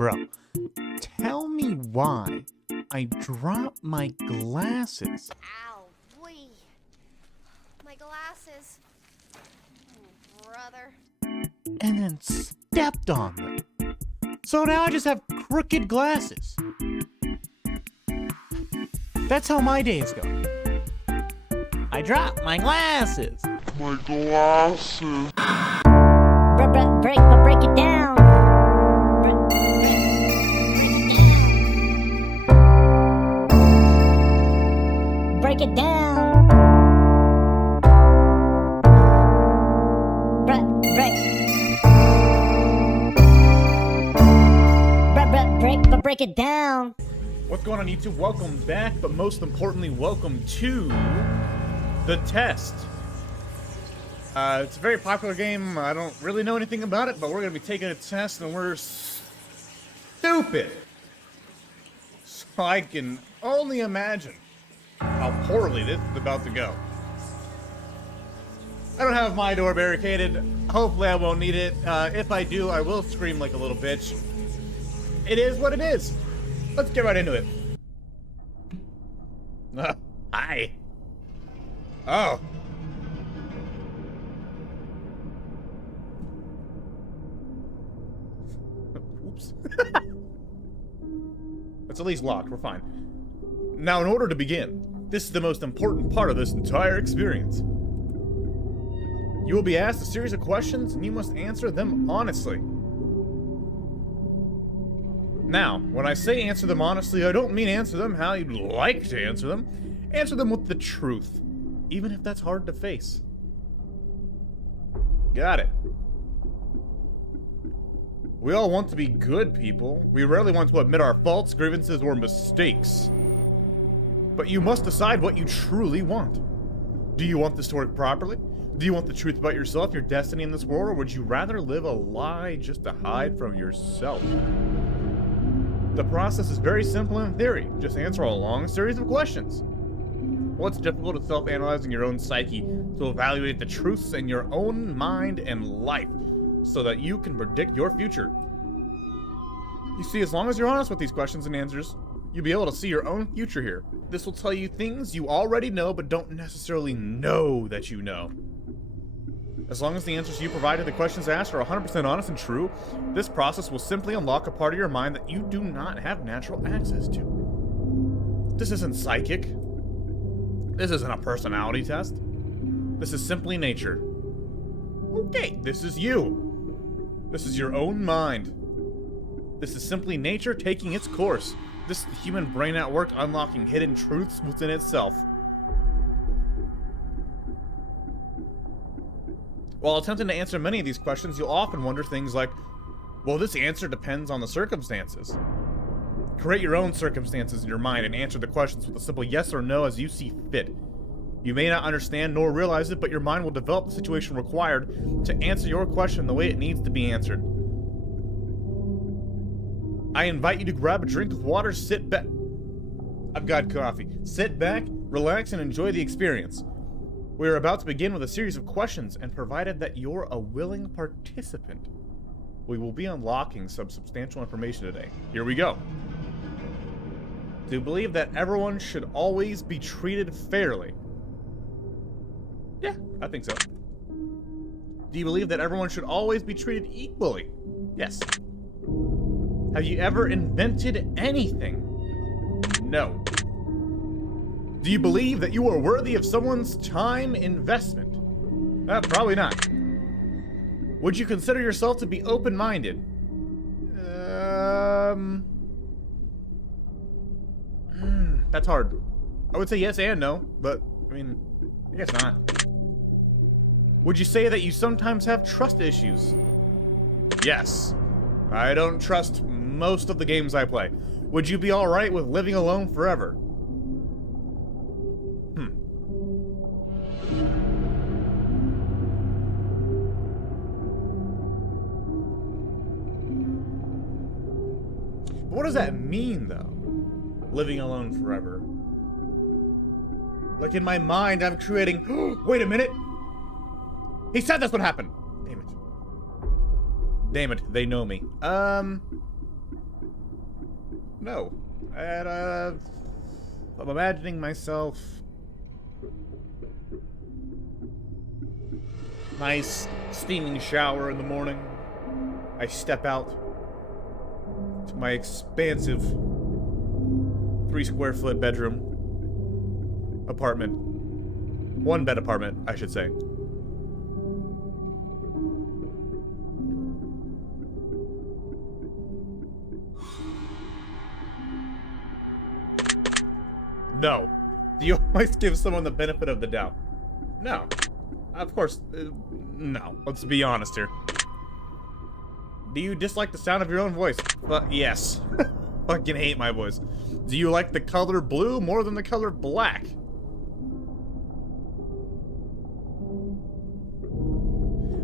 Bro, tell me why I dropped my glasses. Ow, boy. My glasses. Oh, brother. And then stepped on them. So now I just have crooked glasses. That's how my days go. I dropped my glasses. My glasses. Break it down. Break it down. Break it down. What's going on, YouTube? Welcome back, but most importantly, welcome to The Test. It's a very popular game. I don't really know anything about it, but we're going to be taking a test, and we're stupid. So I can only imagine how poorly this is about to go. I don't have my door barricaded. Hopefully I won't need it. If I do, I will scream like a little bitch. It is what it is. Let's get right into it. Hi. Oh. Oops. It's at least locked. We're fine. Now, in order to begin, this is the most important part of this entire experience. You will be asked a series of questions, and you must answer them honestly. Now, when I say answer them honestly, I don't mean answer them how you'd like to answer them. Answer them with the truth, even if that's hard to face. Got it. We all want to be good people. We rarely want to admit our faults, grievances, or mistakes. But you must decide what you truly want. Do you want this to work properly? Do you want the truth about yourself, your destiny in this world, or would you rather live a lie just to hide from yourself? The process is very simple in theory. Just answer a long series of questions. Well, it's difficult to self-analyzing your own psyche to evaluate the truths in your own mind and life so that you can predict your future. You see, as long as you're honest with these questions and answers, you'll be able to see your own future here. This will tell you things you already know but don't necessarily know that you know. As long as the answers you provide to the questions asked are 100% honest and true, this process will simply unlock a part of your mind that you do not have natural access to. This isn't psychic. This isn't a personality test. This is simply nature. Okay, this is you. This is your own mind. This is simply nature taking its course. This is the human brain at work unlocking hidden truths within itself. While attempting to answer many of these questions, you'll often wonder things like, well, this answer depends on the circumstances. Create your own circumstances in your mind and answer the questions with a simple yes or no as you see fit. You may not understand nor realize it, but your mind will develop the situation required to answer your question the way it needs to be answered. I invite you to grab a drink of water, sit back. I've got coffee. Sit back, relax, and enjoy the experience. We are about to begin with a series of questions, and provided that you're a willing participant, we will be unlocking some substantial information today. Here we go. Do you believe that everyone should always be treated fairly? Yeah, I think so. Do you believe that everyone should always be treated equally? Yes. Have you ever invented anything? No. Do you believe that you are worthy of someone's time investment? Probably not. Would you consider yourself to be open-minded? That's hard. I would say yes and no, but, I mean, I guess not. Would you say that you sometimes have trust issues? Yes. I don't trust most of the games I play. Would you be alright with living alone forever? What does that mean, though? Living alone forever. Like, in my mind, I'm creating... Wait a minute! He said that's what happened! Damn it. Damn it, they know me. No. And, I'm imagining myself... Nice, steaming shower in the morning. I step out to my expansive 3-square-foot bedroom apartment. 1-bed apartment, I should say. No. Do you always give someone the benefit of the doubt? No. Of course, no. Let's be honest here. Do you dislike the sound of your own voice? Yes. Fucking hate my voice. Do you like the color blue more than the color black?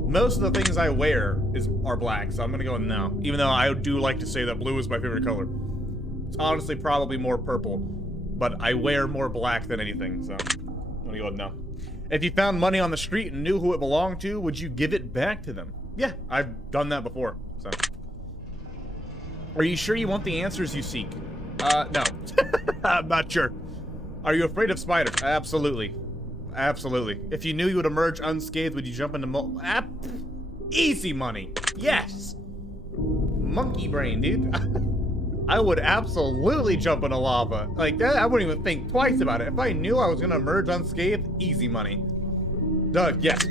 Most of the things I wear are black, so I'm gonna go with no. Even though I do like to say that blue is my favorite color. It's honestly probably more purple, but I wear more black than anything, so I'm gonna go with no. If you found money on the street and knew who it belonged to, would you give it back to them? Yeah, I've done that before, so. Are you sure you want the answers you seek? No. I'm not sure. Are you afraid of spiders? Absolutely. Absolutely. If you knew you would emerge unscathed, would you jump into easy money. Yes. Monkey brain, dude. I would absolutely jump into lava. Like that, I wouldn't even think twice about it. If I knew I was gonna emerge unscathed, easy money. Doug, yes.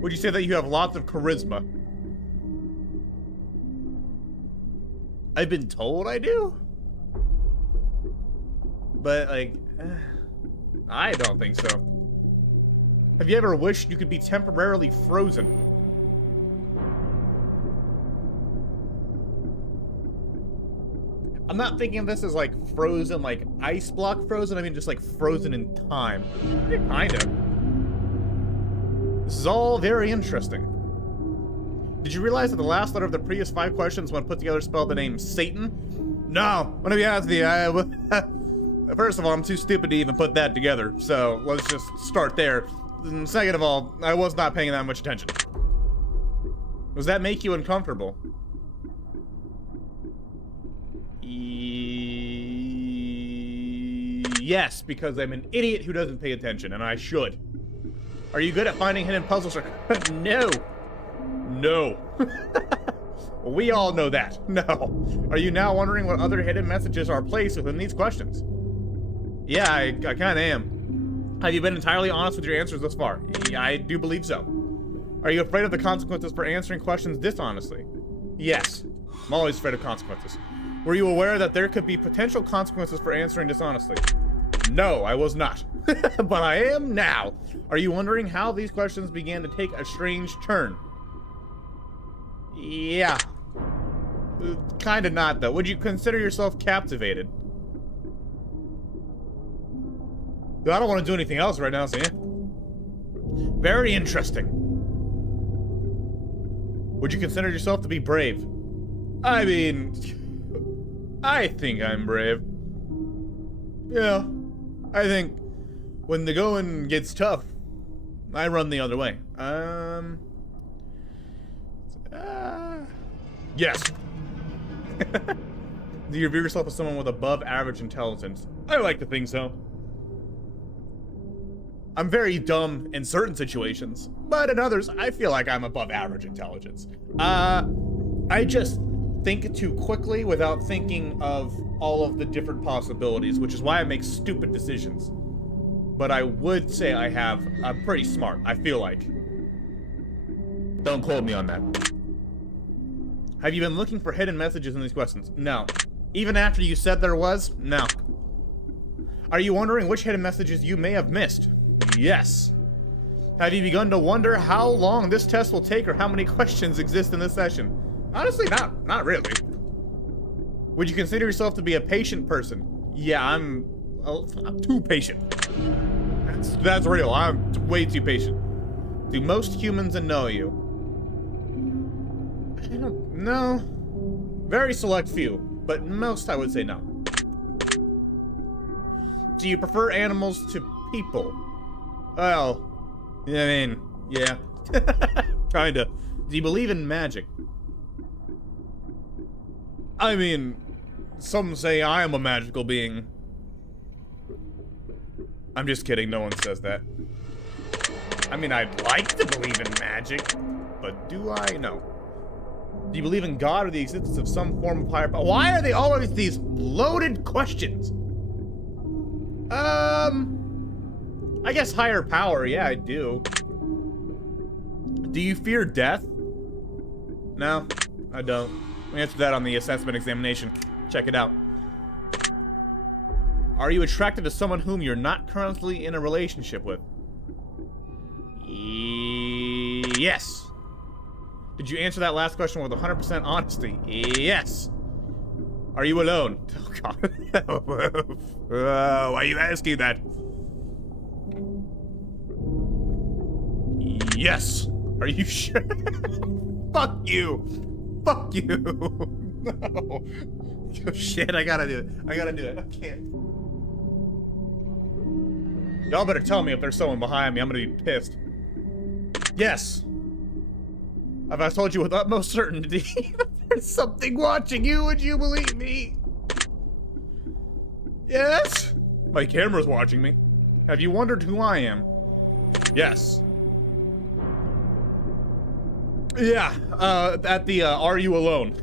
Would you say that you have lots of charisma? I've been told I do. But like, I don't think so. Have you ever wished you could be temporarily frozen? I'm not thinking of this as like frozen, like ice block frozen. I mean just like frozen in time. Kinda. This is all very interesting. Did you realize that the last letter of the previous 5 questions, when put together, spelled the name Satan? No. I'm gonna be honest with you. First of all, I'm too stupid to even put that together. So let's just start there. And second of all, I was not paying that much attention. Does that make you uncomfortable? Yes, because I'm an idiot who doesn't pay attention, and I should. Are you good at finding hidden puzzles? No. No. We all know that. No. Are you now wondering what other hidden messages are placed within these questions? Yeah, I kind of am. Have you been entirely honest with your answers thus far? Yeah, I do believe so. Are you afraid of the consequences for answering questions dishonestly? Yes. I'm always afraid of consequences. Were you aware that there could be potential consequences for answering dishonestly? No, I was not. But I am now. Are you wondering how these questions began to take a strange turn? Yeah. Kinda not, though. Would you consider yourself captivated? I don't want to do anything else right now, so yeah. Very interesting. Would you consider yourself to be brave? I mean, I think I'm brave. Yeah, I think when the going gets tough, I run the other way. Yes. Do you view yourself as someone with above average intelligence? I like to think so. I'm very dumb in certain situations, but in others, I feel like I'm above average intelligence. I just think too quickly without thinking of all of the different possibilities, which is why I make stupid decisions. But I would say I'm pretty smart, I feel like. Don't quote me on that. Have you been looking for hidden messages in these questions? No. Even after you said there was? No. Are you wondering which hidden messages you may have missed? Yes. Have you begun to wonder how long this test will take or how many questions exist in this session? Honestly, not really. Would you consider yourself to be a patient person? Yeah, I'm too patient. That's real. I'm way too patient. Do most humans annoy you? I don't know. Very select few, but most I would say no. Do you prefer animals to people? Well, I mean, yeah. Kinda. Do you believe in magic? I mean, Some say I am a magical being. I'm just kidding, no one says that. I mean, I'd like to believe in magic, but do I? No. Do you believe in God or the existence of some form of higher power? Why are they always these loaded questions? I guess higher power, yeah, I do. Do you fear death? No, I don't. We answered that on the assessment examination. Check it out. Are you attracted to someone whom you're not currently in a relationship with? Yes. Did you answer that last question with 100% honesty? Yes. Are you alone? Oh, God. Why are you asking that? Yes. Are you sure? Fuck you. Fuck you. No. Oh, shit, I gotta do it. I gotta do it. I can't. Y'all better tell me if there's someone behind me. I'm gonna be pissed. Yes. If I told you with utmost certainty that there's something watching you, would you believe me? Yes. My camera's watching me. Have you wondered who I am? Yes. Yeah, at the, Are You Alone?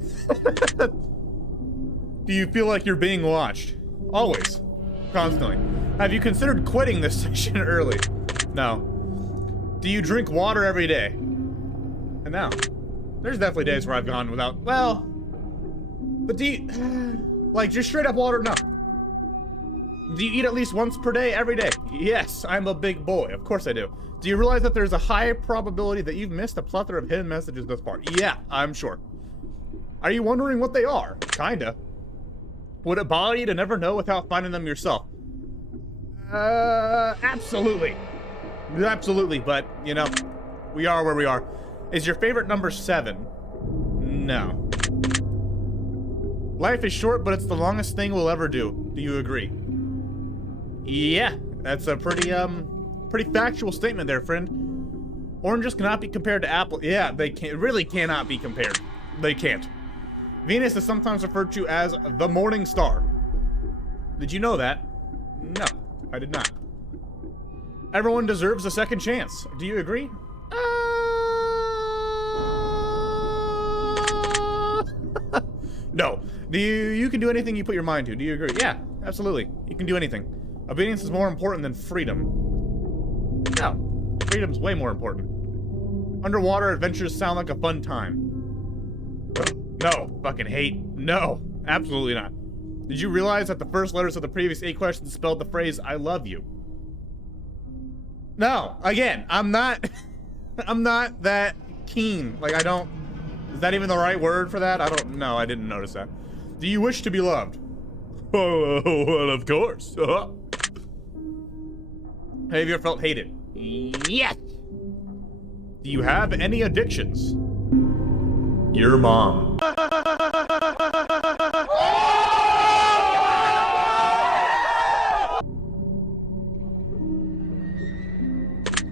Do you feel like you're being watched? Always. Constantly. Have you considered quitting this session early? No. Do you drink water every day? And now. There's definitely days where I've gone without, well... But do you... Like, just straight up water? No. Do you eat at least once per day, every day? Yes, I'm a big boy. Of course I do. Do you realize that there's a high probability that you've missed a plethora of hidden messages thus far? Yeah, I'm sure. Are you wondering what they are? Kinda. Would it bother you to never know without finding them yourself? Absolutely. Absolutely, but, you know, we are where we are. Is your favorite number 7? No. Life is short, but it's the longest thing we'll ever do. Do you agree? Yeah, that's a pretty factual statement there, friend. Oranges cannot be compared to apple. Yeah, they really cannot be compared. They can't. Venus is sometimes referred to as the morning star. Did you know that? No, I did not. Everyone deserves a second chance. Do you agree? No. You can do anything you put your mind to. Do you agree? Yeah, absolutely. You can do anything. Obedience is more important than freedom. No. Freedom's way more important. Underwater adventures sound like a fun time. No. Fucking hate. No. Absolutely not. Did you realize that the first letters of the previous 8 questions spelled the phrase, I love you? No. Again, I'm not... I'm not that keen. Like, I don't... Is that even the right word for that? I don't know. I didn't notice that. Do you wish to be loved? Oh, well, of course. Have you ever felt hated? Yes. Do you have any addictions? Your mom.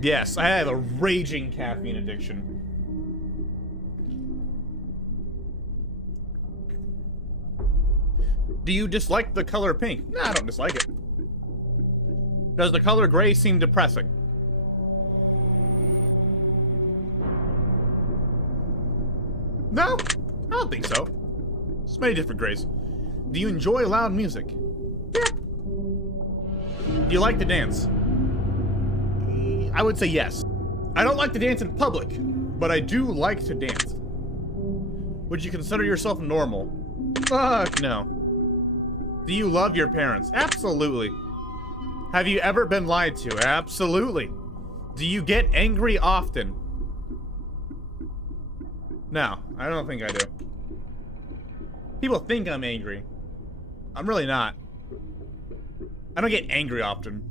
Yes, I have a raging caffeine addiction. Do you dislike the color pink? No, I don't dislike it. Does the color gray seem depressing? No, I don't think so. There's many different grays. Do you enjoy loud music? Yeah. Do you like to dance? I would say yes. I don't like to dance in public, but I do like to dance. Would you consider yourself normal? Fuck no. Do you love your parents? Absolutely. Have you ever been lied to? Absolutely. Do you get angry often? No, I don't think I do. People think I'm angry. I'm really not. I don't get angry often.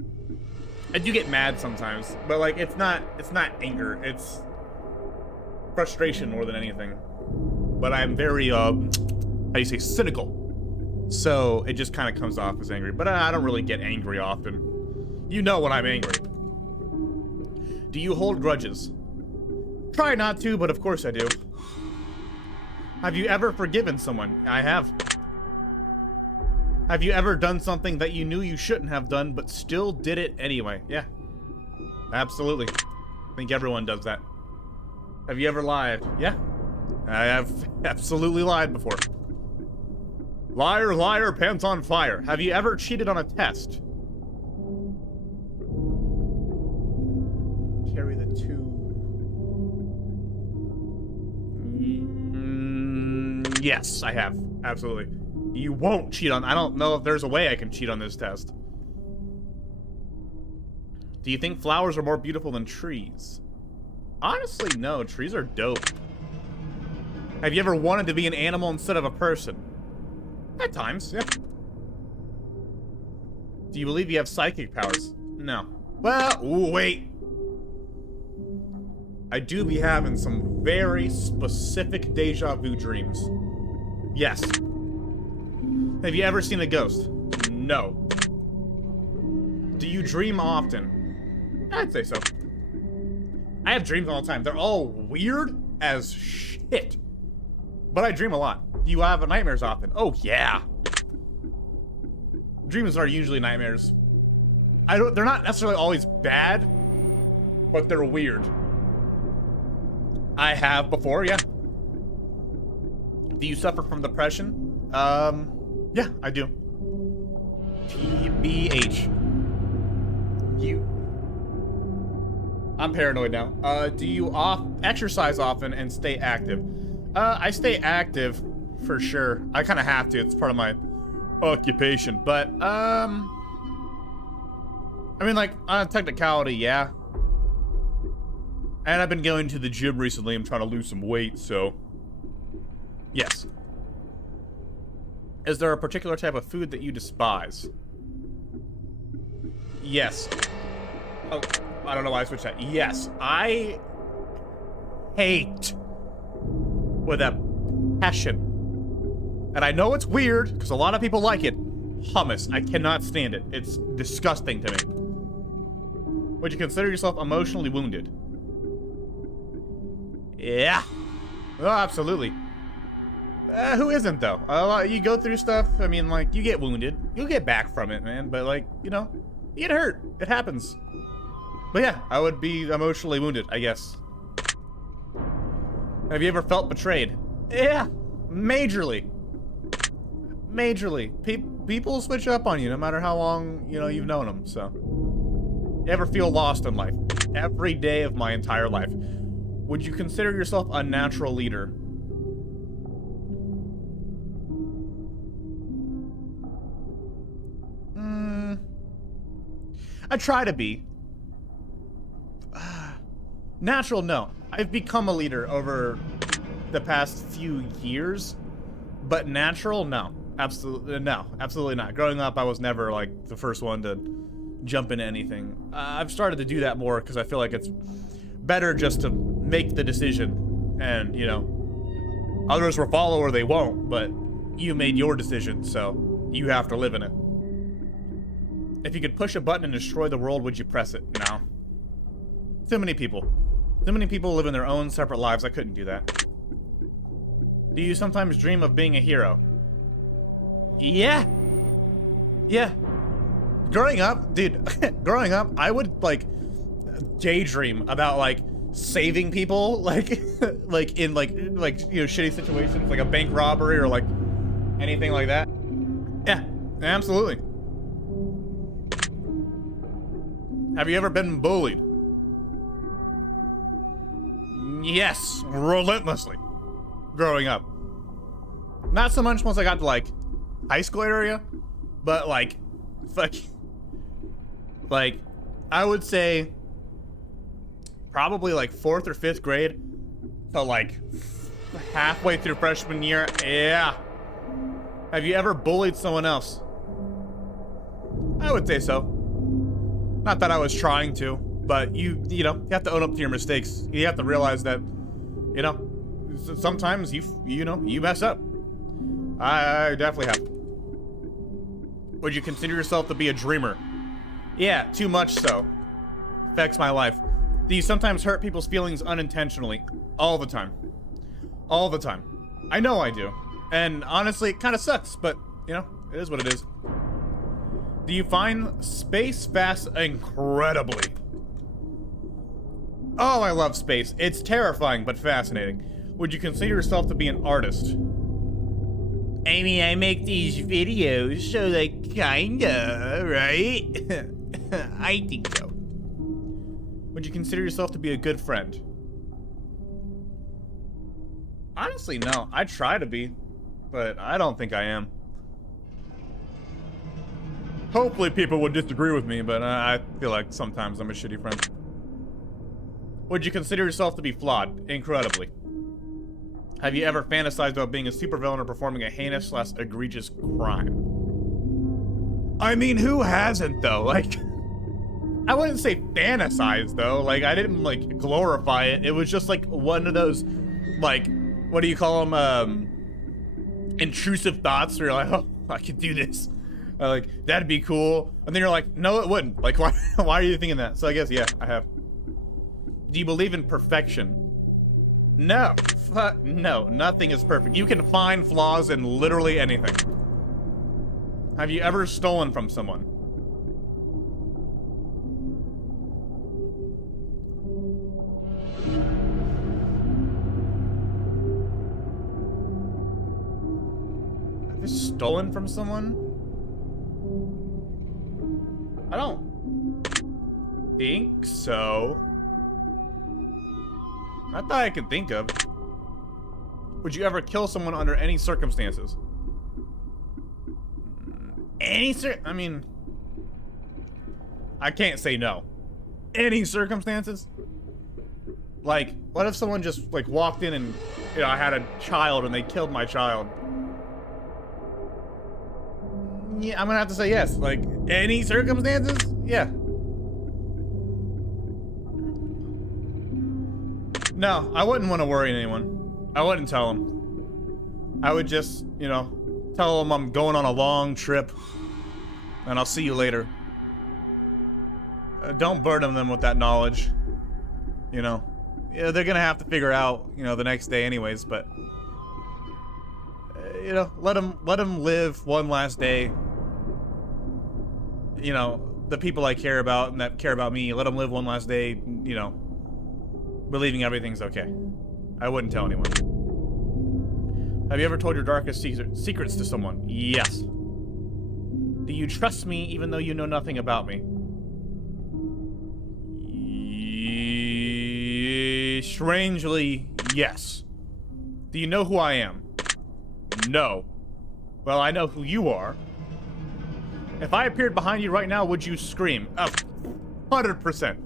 I do get mad sometimes, but like it's not anger, it's frustration more than anything. But I'm very how do you say, cynical. So it just kind of comes off as angry, but I don't really get angry often. You know when I'm angry. Do you hold grudges? Try not to, but of course I do. Have you ever forgiven someone? I have. Have you ever done something that you knew you shouldn't have done, but still did it anyway? Yeah. Absolutely. I think everyone does that. Have you ever lied? Yeah. I have absolutely lied before. Liar, liar, pants on fire. Have you ever cheated on a test? Carry the two. Yes, I have. Absolutely. You won't cheat on. I don't know if there's a way I can cheat on this test. Do you think flowers are more beautiful than trees? Honestly, no. Trees are dope. Have you ever wanted to be an animal instead of a person? At times, yeah. Do you believe you have psychic powers? No. Well, ooh, wait. I do be having some very specific deja vu dreams. Yes. Have you ever seen a ghost? No. Do you dream often? I'd say so. I have dreams all the time. They're all weird as shit. But I dream a lot. Do you have nightmares often? Oh, yeah. Dreams are usually nightmares. They're not necessarily always bad, but they're weird. I have before, yeah. Do you suffer from depression? Yeah, I do. TBH. I'm paranoid now. Do you exercise often and stay active? I stay active for sure. I kind of have to. It's part of my occupation. But, I mean, like, on a technicality, yeah. And I've been going to the gym recently. I'm trying to lose some weight, so yes. Is there a particular type of food that you despise? Yes. Oh, I don't know why I switched that. Yes, I hate with a passion. And I know it's weird, because a lot of people like it. Hummus. I cannot stand it. It's disgusting to me. Would you consider yourself emotionally wounded? Yeah. Oh, absolutely. Who isn't, though? You go through stuff, I mean, like, you get wounded. You'll get back from it, man. But, like, you know, you get hurt. It happens. But yeah, I would be emotionally wounded, I guess. Have you ever felt betrayed? Yeah. Majorly. Majorly. People switch up on you no matter how long, you know, you've known them, so. You ever feel lost in life? Every day of my entire life. Would you consider yourself a natural leader? I try to be. Natural, no. I've become a leader over the past few years, but natural, no. Absolutely, no. Absolutely not. Growing up, I was never, like, the first one to jump into anything. I've started to do that more because I feel like it's better just to make the decision and, you know, others will follow or they won't, but you made your decision, so you have to live in it. If you could push a button and destroy the world, would you press it? No. Too many people. Too many people live in their own separate lives. I couldn't do that. Do you sometimes dream of being a hero? Yeah. Yeah. Growing up, dude, growing up, I would, like, daydream about, like, saving people, like, like, in, like, you know, shitty situations, like a bank robbery or, like, anything like that. Yeah, absolutely. Have you ever been bullied? Yes, relentlessly. Growing up. Not so much once I got to, like, high school area, but, like, fuck. Like, I would say probably, like, 4th or 5th grade to, like, halfway through freshman year. Yeah. Have you ever bullied someone else? I would say so. Not that I was trying to, but you know, you have to own up to your mistakes. You have to realize that, you know, sometimes you know, you mess up. I definitely have. Would you consider yourself to be a dreamer? Yeah, too much so. Affects my life. Do you sometimes hurt people's feelings unintentionally? All the time. All the time. I know I do. And honestly, it kind of sucks, but, you know, It is what it is. Do you find space fast incredibly? Oh, I love space. It's terrifying, but fascinating. Would you consider yourself to be an artist? I mean, I make these videos, so like, kinda, right? I think so. Would you consider yourself to be a good friend? Honestly, no. I try to be, but I don't think I am. Hopefully people would disagree with me, but I feel like sometimes I'm a shitty friend. Would you consider yourself to be flawed? Incredibly. Have you ever fantasized about being a supervillain or performing a heinous/egregious crime? I mean, who hasn't, though? Like, I wouldn't say fantasize, though. Like, I didn't, like, glorify it. It was just, like, one of those, like, what do you call them? Intrusive thoughts where you're like, oh, I could do this. Like, that'd be cool. And then you're like, no, it wouldn't. Like, why are you thinking that? So I guess, yeah, I have. Do you believe in perfection? No. No, nothing is perfect. You can find flaws in literally anything. Have you ever stolen from someone? Have you stolen from someone? I don't think so. Not that I could think of. Would you ever kill someone under any circumstances? I mean, I can't say no. Any circumstances? Like, what if someone just, like, walked in and, you know, I had a child and they killed my child? Yeah, I'm gonna have to say yes. Like, any circumstances? Yeah. No, I wouldn't want to worry anyone. I wouldn't tell them. I would just, you know, tell them I'm going on a long trip and I'll see you later. Don't burden them with that knowledge. You know, yeah, they're gonna have to figure out, you know, the next day anyways, but you know, let them live one last day. You know, the people I care about and that care about me, let them live one last day, you know, believing everything's okay. I wouldn't tell anyone. Have you ever told your darkest secrets to someone? Yes. Do you trust me even though you know nothing about me? Strangely, yes. Do you know who I am? No. Well, I know who you are. If I appeared behind you right now, would you scream? 100%.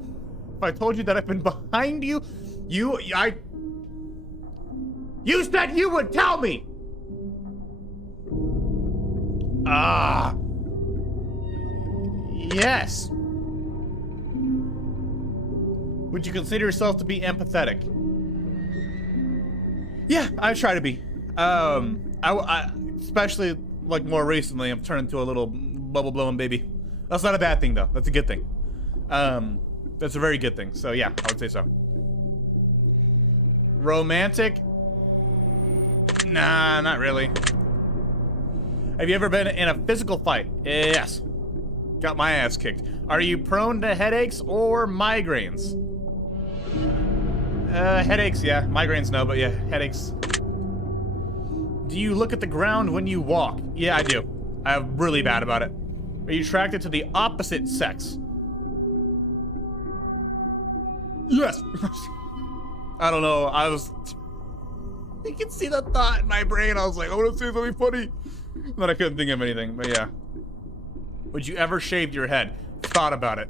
If I told you that I've been behind you, you said you would tell me! Yes. Would you consider yourself to be empathetic? Yeah, I try to be. I especially, like, more recently, I've turned into a little bubble-blowing baby. That's not a bad thing, though. That's a good thing. That's a very good thing. So, yeah, I would say so. Romantic? Nah, not really. Have you ever been in a physical fight? Yes. Got my ass kicked. Are you prone to headaches or migraines? Headaches, yeah. Migraines, no, but yeah, headaches. Do you look at the ground when you walk? Yeah, I do. I'm really bad about it. Are you attracted to the opposite sex? Yes. I don't know. You can see the thought in my brain. I was like, I want to say something funny. But I couldn't think of anything, but yeah. Would you ever shave your head? Thought about it.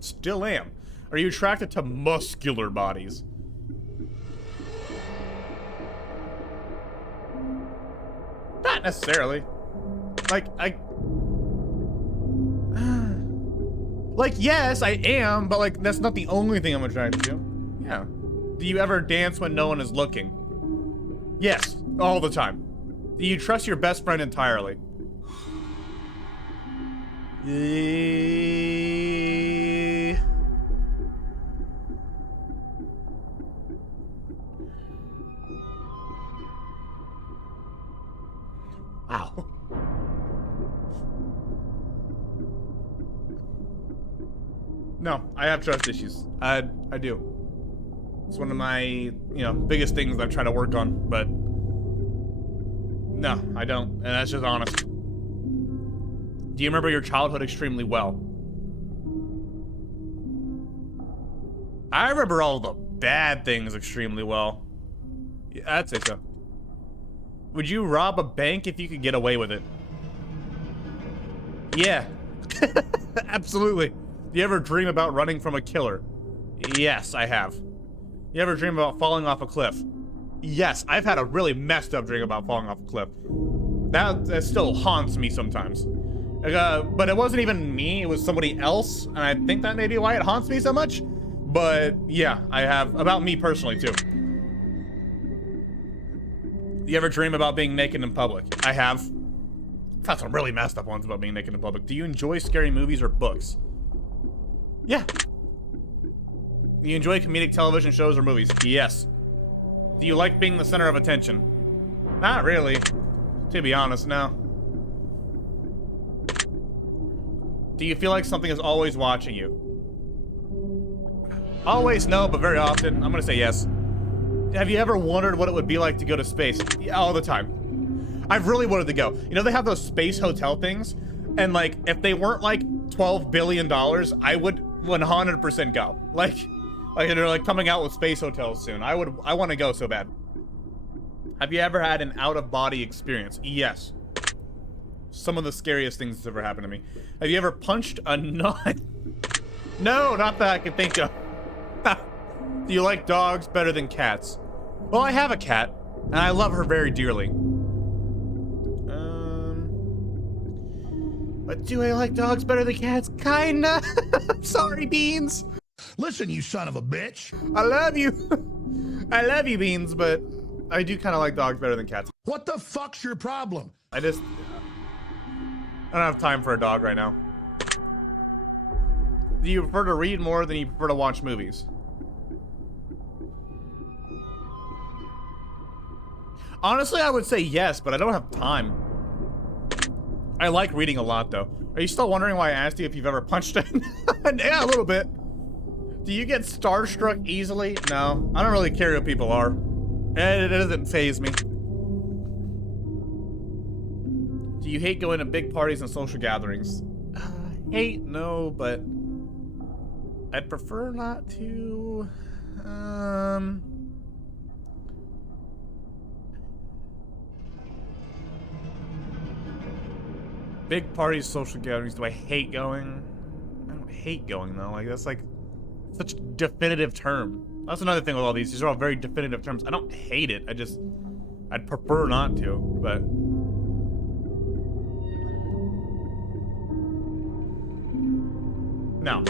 Still am. Are you attracted to muscular bodies? Not necessarily. Like, like, yes, I am, but, like, that's not the only thing I'm attracted to. Yeah. Do you ever dance when no one is looking? Yes, all the time. Do you trust your best friend entirely? Wow. No, I have trust issues. I do. It's one of my, biggest things I'm trying to work on, but no, I don't, and that's just honest. Do you remember your childhood extremely well? I remember all the bad things extremely well. Yeah, I'd say so. Would you rob a bank if you could get away with it? Yeah. Absolutely. Do you ever dream about running from a killer? Yes, I have. You ever dream about falling off a cliff? Yes, I've had a really messed up dream about falling off a cliff. That still haunts me sometimes. But it wasn't even me, it was somebody else, and I think that may be why it haunts me so much. But yeah, I have, about me personally too. You ever dream about being naked in public? I have. I've had some really messed up ones about being naked in public. Do you enjoy scary movies or books? Yeah. Do you enjoy comedic television shows or movies? Yes. Do you like being the center of attention? Not really. To be honest, no. Do you feel like something is always watching you? Always no, but very often. I'm gonna say yes. Have you ever wondered what it would be like to go to space? Yeah, all the time. I've really wanted to go. You know, they have those space hotel things, and like, if they weren't like $12 billion, I would 100% go. Like they're like coming out with space hotels soon. I want to go so bad. Have you ever had an out-of-body experience? Yes. Some of the scariest things that's ever happened to me. Have you ever punched a nun? No, not that I can think of. Do you like dogs better than cats? Well, I have a cat, and I love her very dearly. But do I like dogs better than cats? Kinda. I'm sorry, Beans. Listen, you son of a bitch. I love you. I love you, Beans, but I do kind of like dogs better than cats. What the fuck's your problem? I don't have time for a dog right now. Do you prefer to read more than you prefer to watch movies? Honestly, I would say yes, but I don't have time. I like reading a lot, though. Are you still wondering why I asked you if you've ever punched a Yeah, a little bit. Do you get starstruck easily? No, I don't really care who people are. It doesn't faze me. Do you hate going to big parties and social gatherings? Hate, no, but I'd prefer not to. Big parties, social gatherings. Do I hate going? I don't hate going though. Like that's like such a definitive term. That's another thing with all these. These are all very definitive terms. I don't hate it. I'd prefer not to, but. No.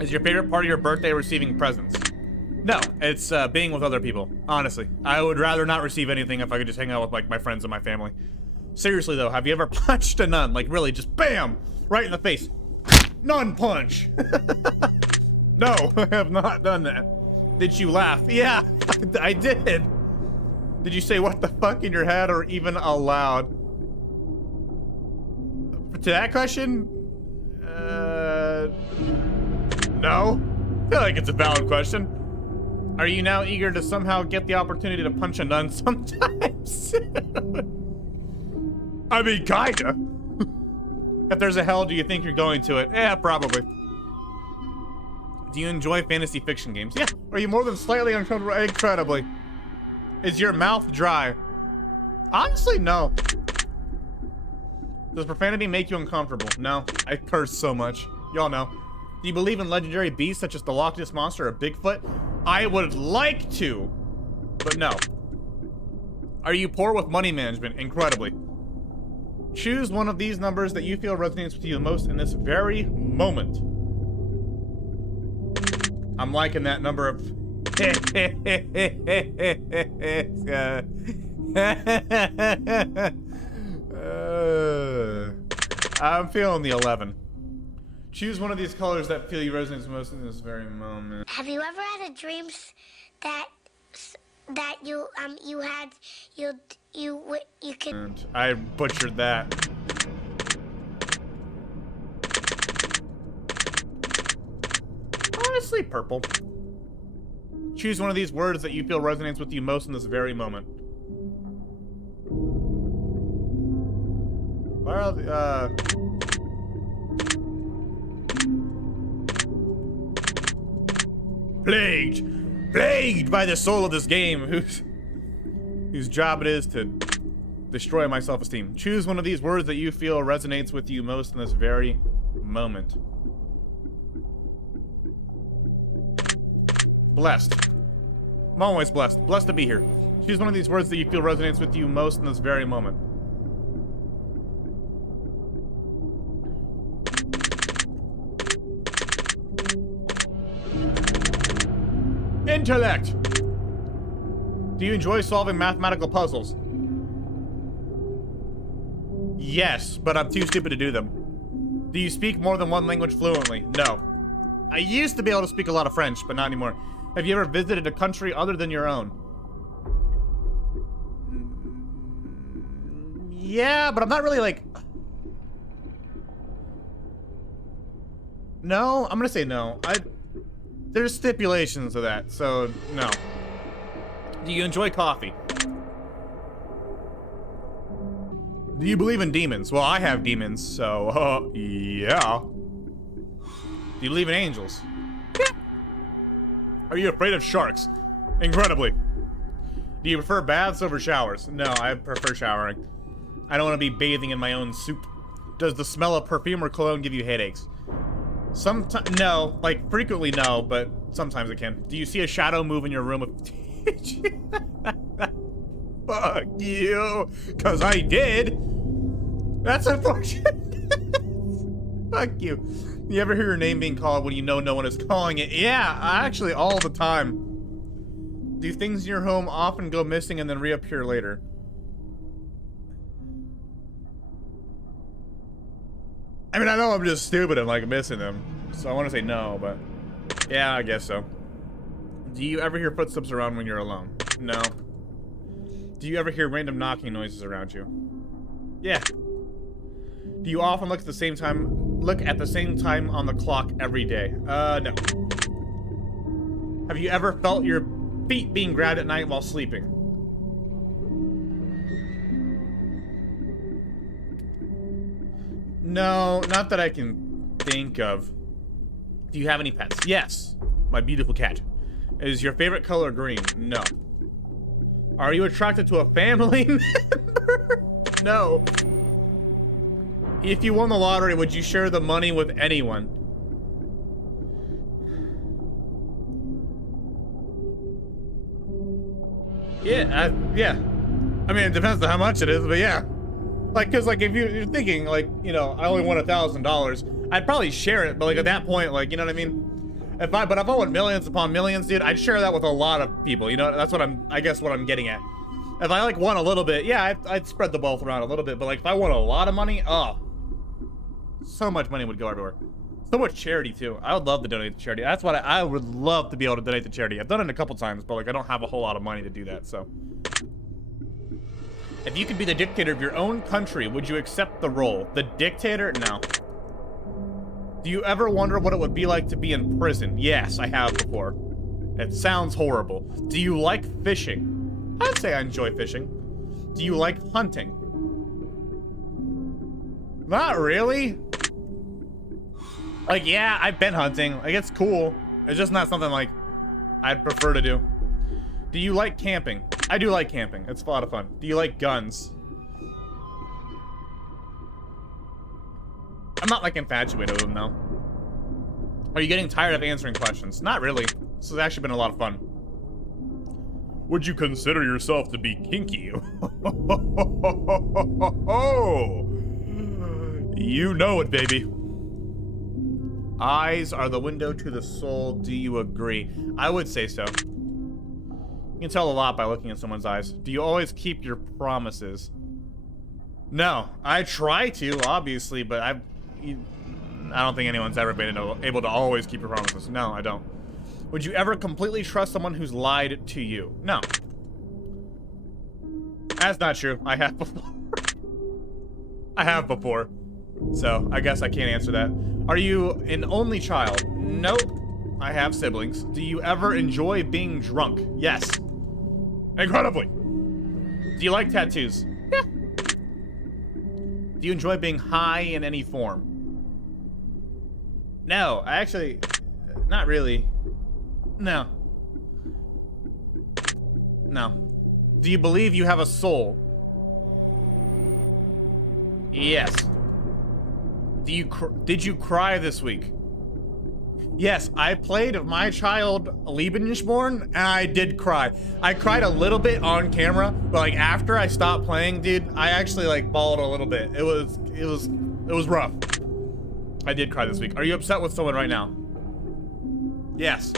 Is your favorite part of your birthday receiving presents? No, it's being with other people, honestly. I would rather not receive anything if I could just hang out with like my friends and my family. Seriously though, have you ever punched a nun? Like really, just BAM! Right in the face. Nun Punch! No, I have not done that. Did you laugh? Yeah, I did. Did you say what the fuck in your head or even aloud? To that question? No. I feel like it's a valid question. Are you now eager to somehow get the opportunity to punch a nun sometime soon? I mean, kinda. If there's a hell, do you think you're going to it? Yeah, probably. Do you enjoy fantasy fiction games? Yeah. Are you more than slightly uncomfortable? Incredibly. Is your mouth dry? Honestly, no. Does profanity make you uncomfortable? No. I curse so much. Y'all know. Do you believe in legendary beasts such as the Loch Ness Monster or Bigfoot? I would like to, but no. Are you poor with money management? Incredibly. Choose one of these numbers that you feel resonates with you the most in this very moment. I'm liking that number of... I'm feeling the 11. Choose one of these colors that feel you resonates most in this very moment. Have you ever had a dream that you could? And I butchered that. Honestly, purple. Choose one of these words that you feel resonates with you most in this very moment. Well, plagued! Plagued by the soul of this game, whose job it is to destroy my self-esteem. Choose one of these words that you feel resonates with you most in this very moment. Blessed. I'm always blessed. Blessed to be here. Choose one of these words that you feel resonates with you most in this very moment. Intellect. Do you enjoy solving mathematical puzzles? Yes, but I'm too stupid to do them. Do you speak more than one language fluently? No. I used to be able to speak a lot of French, but not anymore. Have you ever visited a country other than your own? Yeah, but I'm not really like... No, I'm gonna say no. There's stipulations to that, so no. Do you enjoy coffee? Do you believe in demons? Well, I have demons, so, yeah. Do you believe in angels? Yeah. Are you afraid of sharks? Incredibly. Do you prefer baths over showers? No, I prefer showering. I don't want to be bathing in my own soup. Does the smell of perfume or cologne give you headaches? Sometimes, no. Like, frequently, no, but sometimes it can. Do you see a shadow move in your room with... Fuck you. Because I did. That's unfortunate. Fuck you. You ever hear your name being called when you know no one is calling it? Yeah, actually, all the time. Do things in your home often go missing and then reappear later? I mean, I know I'm just stupid and like missing them, so I want to say no, but yeah, I guess so. Do you ever hear footsteps around when you're alone? No. Do you ever hear random knocking noises around you? Yeah. Do you often look at the same time on the clock every day? No. Have you ever felt your feet being grabbed at night while sleeping? No, not that I can think of. Do you have any pets? Yes. My beautiful cat. Is your favorite color green? No. Are you attracted to a family member? No. If you won the lottery, would you share the money with anyone? Yeah, yeah. I mean, it depends on how much it is, but yeah. Like, cause like if you're thinking like, you know, I only won $1,000, I'd probably share it, but like at that point, like, you know what I mean? If I won millions upon millions, dude, I'd share that with a lot of people. You know, that's what I guess what I'm getting at. If I like won a little bit, yeah, I'd spread the wealth around a little bit. But like if I won a lot of money, oh, so much money would go everywhere. So much charity too. I would love to donate to charity. That's what I would love to be able to donate to charity. I've done it a couple times, but like I don't have a whole lot of money to do that. So, if you could be the dictator of your own country, would you accept the role? The dictator? No. Do you ever wonder what it would be like to be in prison? Yes, I have before. It sounds horrible. Do you like fishing? I'd say I enjoy fishing. Do you like hunting? Not really. Like, yeah, I've been hunting. Like, it's cool. It's just not something, like, I'd prefer to do. Do you like camping? I do like camping. It's a lot of fun. Do you like guns? I'm not, like, infatuated with them, though. Are you getting tired of answering questions? Not really. This has actually been a lot of fun. Would you consider yourself to be kinky? You know it, baby. Eyes are the window to the soul. Do you agree? I would say so. You can tell a lot by looking at someone's eyes. Do you always keep your promises? No. I try to, obviously, but I don't think anyone's ever been able to always keep your promises. No, I don't. Would you ever completely trust someone who's lied to you? No. That's not true. I have before. I have before. So, I guess I can't answer that. Are you an only child? Nope. I have siblings. Do you ever enjoy being drunk? Yes. Incredibly. Do you like tattoos? Yeah. Do you enjoy being high in any form? No, I actually... Not really. No. No. Do you believe you have a soul? Yes. Did you cry this week? Yes, I played my child Lebensborn, and I did cry. I cried a little bit on camera, but like after I stopped playing, dude, I actually like bawled a little bit. It was rough. I did cry this week. Are you upset with someone right now? Yes.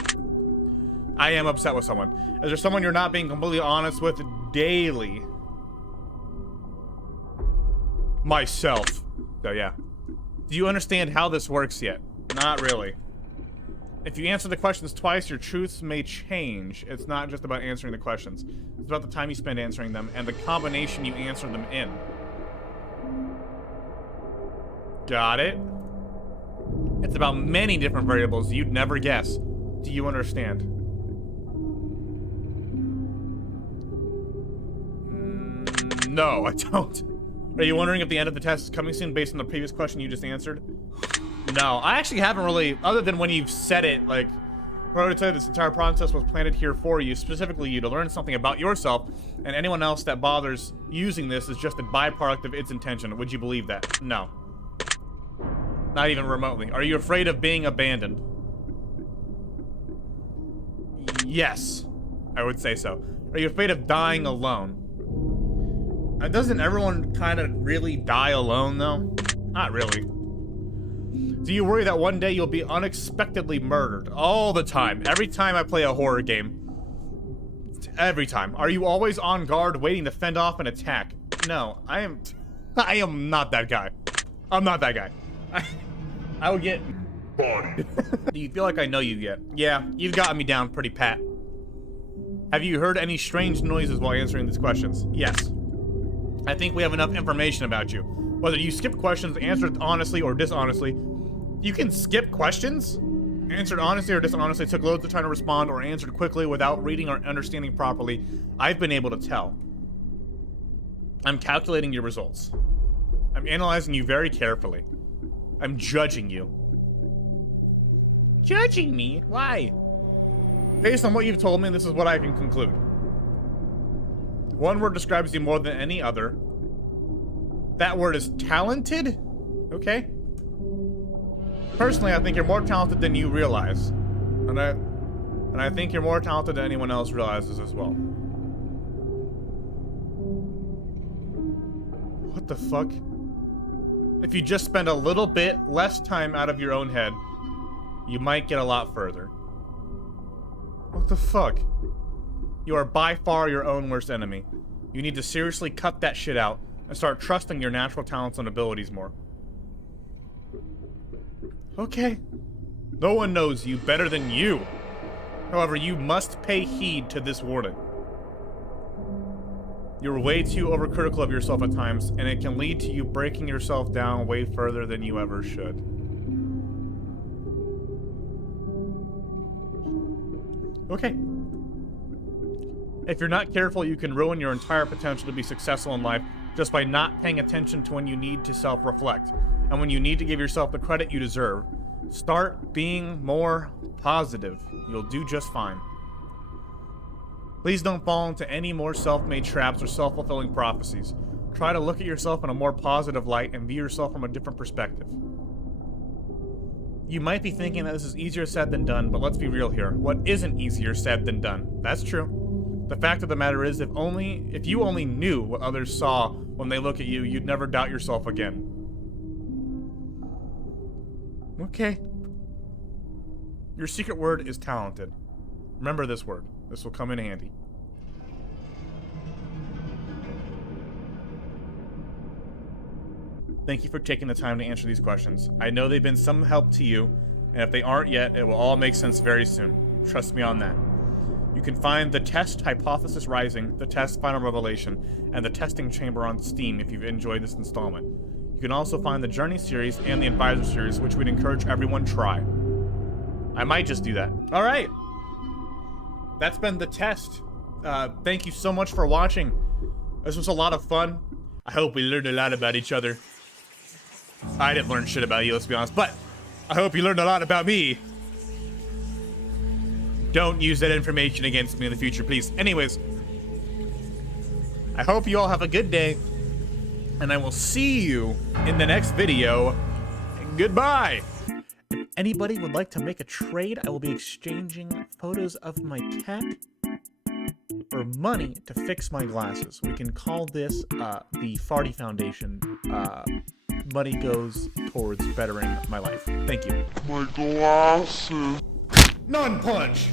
I am upset with someone. Is there someone you're not being completely honest with daily? Myself. So yeah. Do you understand how this works yet? Not really. If you answer the questions twice, your truths may change. It's not just about answering the questions. It's about the time you spend answering them and the combination you answer them in. Got it? It's about many different variables you'd never guess. Do you understand? No, I don't. Are you wondering if the end of the test is coming soon based on the previous question you just answered? No, I actually haven't really, other than when you've said it, like, I already tell you this entire process was planted here for you, specifically you, to learn something about yourself, and anyone else that bothers using this is just a byproduct of its intention. Would you believe that? No. Not even remotely. Are you afraid of being abandoned? Yes, I would say so. Are you afraid of dying alone? Doesn't everyone kind of really die alone, though? Not really. Do you worry that one day you'll be unexpectedly murdered? All the time. Every time I play a horror game. Every time. Are you always on guard, waiting to fend off an attack? No, I am not that guy. I'm not that guy. I would get... Do you feel like I know you yet? Yeah, you've gotten me down pretty pat. Have you heard any strange noises while answering these questions? Yes. I think we have enough information about you. Whether you skip questions, answered honestly or dishonestly. You can skip questions? Answered honestly or dishonestly, took loads of time to respond, or answered quickly without reading or understanding properly. I've been able to tell. I'm calculating your results. I'm analyzing you very carefully. I'm judging you. Judging me? Why? Based on what you've told me, this is what I can conclude. One word describes you more than any other. That word is talented? Okay. Personally, I think you're more talented than you realize. And I think you're more talented than anyone else realizes as well. What the fuck? If you just spend a little bit less time out of your own head, you might get a lot further. What the fuck? You are by far your own worst enemy. You need to seriously cut that shit out and start trusting your natural talents and abilities more. Okay. No one knows you better than you. However, you must pay heed to this warning. You're way too overcritical of yourself at times, and it can lead to you breaking yourself down way further than you ever should. Okay. If you're not careful, you can ruin your entire potential to be successful in life just by not paying attention to when you need to self-reflect and when you need to give yourself the credit you deserve. Start being more positive. You'll do just fine. Please don't fall into any more self-made traps or self-fulfilling prophecies. Try to look at yourself in a more positive light and view yourself from a different perspective. You might be thinking that this is easier said than done, but let's be real here. What isn't easier said than done? That's true. The fact of the matter is, if you only knew what others saw when they look at you, you'd never doubt yourself again. Okay. Your secret word is talented. Remember this word. This will come in handy. Thank you for taking the time to answer these questions. I know they've been some help to you, and if they aren't yet, it will all make sense very soon. Trust me on that. You can find the test Hypothesis Rising, the test Final Revelation, and the testing chamber on Steam if you've enjoyed this installment. You can also find the Journey series and the Advisor series, which we'd encourage everyone try. I might just do that. All right. That's been the test. Thank you so much for watching. This was a lot of fun. I hope we learned a lot about each other. I didn't learn shit about you, let's be honest, but I hope you learned a lot about me. Don't use that information against me in the future, please. Anyways, I hope you all have a good day, and I will see you in the next video. Goodbye. If anybody would like to make a trade, I will be exchanging photos of my cat for money to fix my glasses. We can call this the Farty Foundation. Money goes towards bettering my life. Thank you. My glasses. Nun Punch!